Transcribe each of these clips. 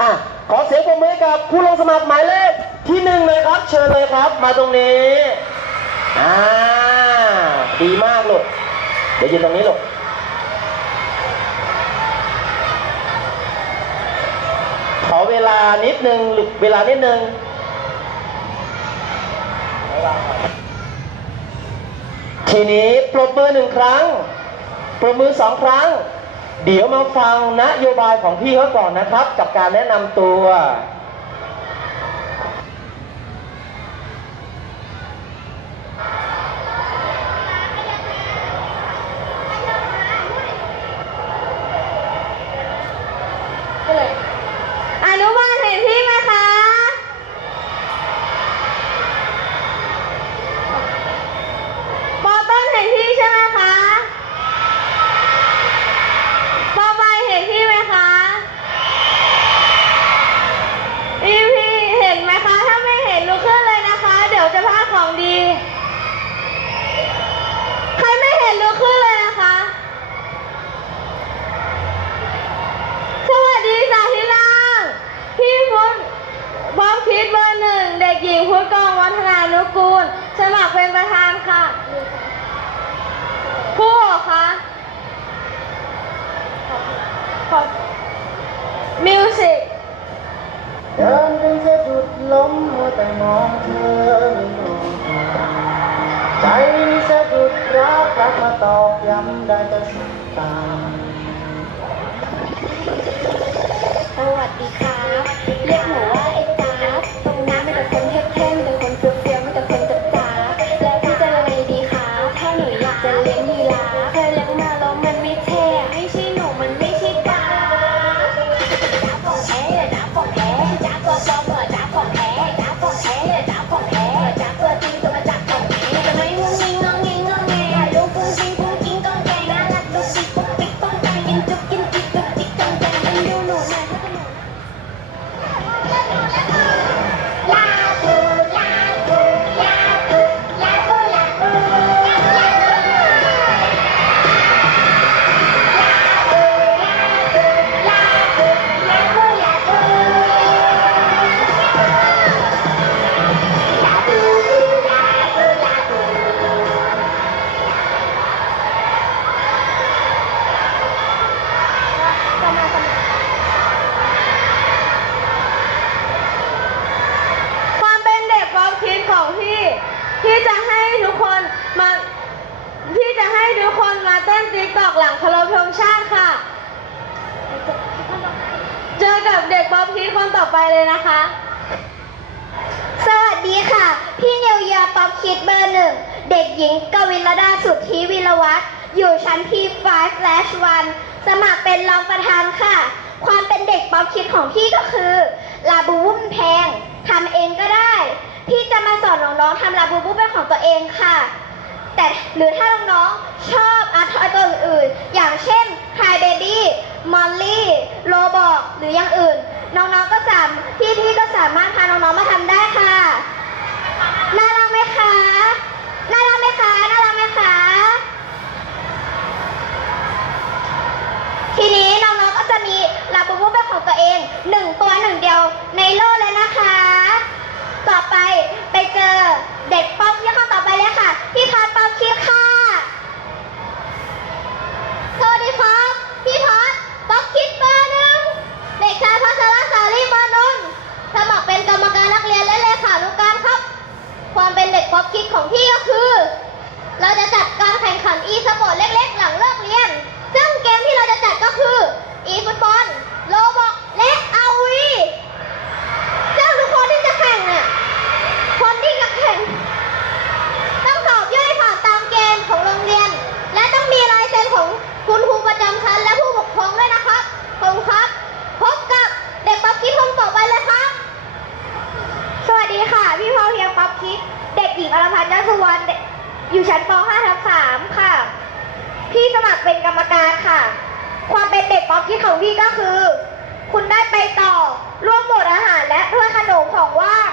อะขอเสียงปรบมือกับผู้ลงสมัครหมายเลขที่หนึ่งเลยครับ เชิญเลยครับ มาตรงนี้อ่าดีมากลูกเดี๋ยวยืนตรงนี้ลูกขอเวลานิดนึงหลูกเวลานิดนึงทีนี้ปรบมือหนึ่งครั้ง ปรบมือสองครั้ง เดี๋ยวมาฟังนโยบายของพี่เขาก่อนนะครับ กับการแนะนำตัว อนุบาลเห็นพี่ไหมคะ ปอต้นเห็นพี่ใช่ไหมคะ ปอใบเห็นพี่ไหมคะพี่พี่เห็นไหมคะ ถ้าไม่เห็นลุกขึ้นเลยนะคะ เดี๋ยวจะพลาดของดี ใครไม่เห็นลุกขึ้นเลยนะคะ สวัสดีจ้าที่รักพี่พุทธพร้อมคิดเบอร์หนึ่ง เด็กหญิงพุทธกองวัฒ นานุกูล สมัครเป็นประธานค่ะ ผู้เหรอคะขอมิวสิกเดินไปสะดุดล้มมัวแต่มองเธอไม่มองใจสะดุดรักรักมาตอกย้ำได้แต่สบตาสวัสดีครั 이쪽길 เต้นติ๊กตอกหลังเคารพธงชาติค่ะ เจอกับเด็กป๊อปคิดคนต่อไปเลยนะคะ สวัสดีค่ะ พี่นิวยาป๊อปคิดเบอร์หนึ่ง เด็กหญิงกวินลดาสุทธิวิรวัฒน์อยู่ชั้นที่5 1สมัครเป็นรองประธานค่ะ ความเป็นเด็กป๊อปคิดของพี่ก็คือลาบูบุ้มแพงทำเองก็ได้ พี่จะมาสอนน้องๆทำลาบูบูเป็นของตัวเองค่ะ แต่หรือถ้าน้องๆชอบอาร์ตทอยตัวอื่นๆ อย่างเช่น Hi Baby Molly Robot หรืออย่างอื่น น้องๆก็สามพี่ๆก็สามารถพาน้องๆมาทำได้ค่ะ น่ารักไหมคะ น่ารักไหมคะ น่ารักไหมคะ ทีนี้น้องๆก็จะมีลาบูบูเป็นของตัวเองหนึ่งตัวหนึ่งเดียวในโลกเลยนะคะ ต่อไปไปเจอเด็กป๊อปยี่ห้อต่อไปเลยค่ะ พี่พัดป๊อปคิดค่ะ สวัสดีครับ พี่พัดป๊อปคิดเบอร์หนึ่งเด็กชายพัชรสาลีมานนท์สมัครเป็นกรรมการนักเรียนและเลขานุการครับ ความเป็นเด็กป๊อปคิดของพี่ก็คือ เราจะจัดการแข่งขันอีสปอร์ตเล็กๆ หลังเลิกเรียน ซึ่งเกมที่เราจะจัดก็คืออีฟุตบอลโลบอกและอาวีซึ่งทุกคนที่จะแข่งเนี่ย คนที่จะแข่ง ต้องสอบย่อยผ่านตามเกณฑ์ของโรงเรียน และต้องมีลายเซ็นของคุณครูประจำชั้นและผู้ปกครองด้วยนะครับขอบคุณครับ พบกับเด็กป๊อปคิดคนต่อไปเลยครับ สวัสดีค่ะ พี่พอเพียงป๊อปคิด เด็กหญิงอรพันธ์ยศสุวรรณอยู่ชั้นป .5 ทับ3ค่ะ พี่สมัครเป็นกรรมการค่ะ ความเป็นเด็กป๊อปคิดของพี่ก็คือ คุณได้ไปต่อร่วมหมดอาหารและถ้วยขนมของว่าง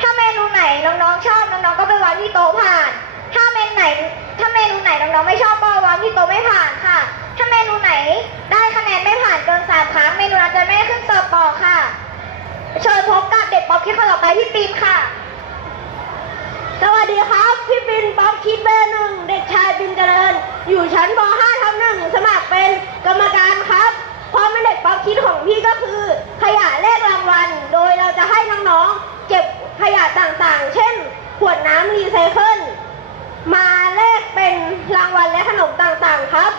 ถ้าเมนูไหนน้องๆชอบน้องๆก็ไปวางที่โต๊ะผ่าน ถ้าเมนูไหน ถ้าเมนูไหนน้องๆไม่ชอบก็วางที่โต๊ะไม่ผ่านค่ะ ถ้าเมนูไหนได้คะแนนไม่ผ่านเกินสามครั้งเมนูนั้นจะไม่ได้ขึ้นเสิร์ฟต่อค่ะพี่ปินค่ะ สวัสดีครับ พี่ปินป๊อปคิดเบอร์หนึ่งเด็กชายปินเจริญ อยู่ชั้นป .5 ทับหนึ่งสมัครเป็นกรรมการครับความเป็นเด็กป๊อปคิดของพี่ก็คือ ขยะแลกรางวัล โดยเราจะให้น้องๆเก็บขยะต่างๆ เช่น ขวดน้ำรีไซเคิลมาแลกเป็นรางวัลและขนมต่างๆครับ